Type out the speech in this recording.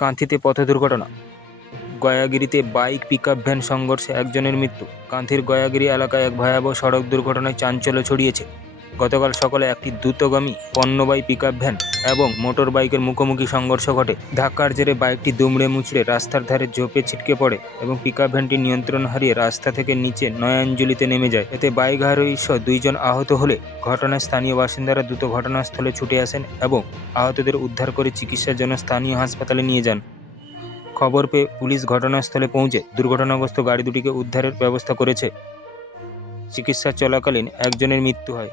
কাঁথিতে পথ দুর্ঘটনা। গয়াগিরিতে bike pickup van সংঘর্ষে একজনের মৃত্যু। কাঁথির গয়াগিরি এলাকায় এক ভয়াবহ সড়ক দুর্ঘটনায় চাঞ্চল্য ছড়িয়েছে। গতকাল সকালে একটি দ্রুতগামী পণ্যবাহী পিকআপ ভ্যান এবং মোটর বাইকের মুখোমুখি সংঘর্ষ ঘটে। ধাক্কার জেরে বাইকটি দুমড়ে মুচড়ে রাস্তার ধারে ঝোপে ছিটকে পড়ে এবং পিকআপ ভ্যানটি নিয়ন্ত্রণ হারিয়ে রাস্তা থেকে নিচে নয়াঞ্জলিতে নেমে যায়। এতে বাইক আরোহী সহ 2 জন আহত হলে ঘটনায় স্থানীয় বাসিন্দারা দ্রুত ঘটনাস্থলে ছুটে আসেন এবং আহতদের উদ্ধার করে চিকিৎসার জন্য স্থানীয় হাসপাতালে নিয়ে যান। খবর পেয়ে পুলিশ ঘটনাস্থলে পৌঁছে দুর্ঘটনাগ্রস্ত গাড়ি দুটিকে উদ্ধারের ব্যবস্থা করেছে। চিকিৎসা চলাকালীন একজনের মৃত্যু হয়।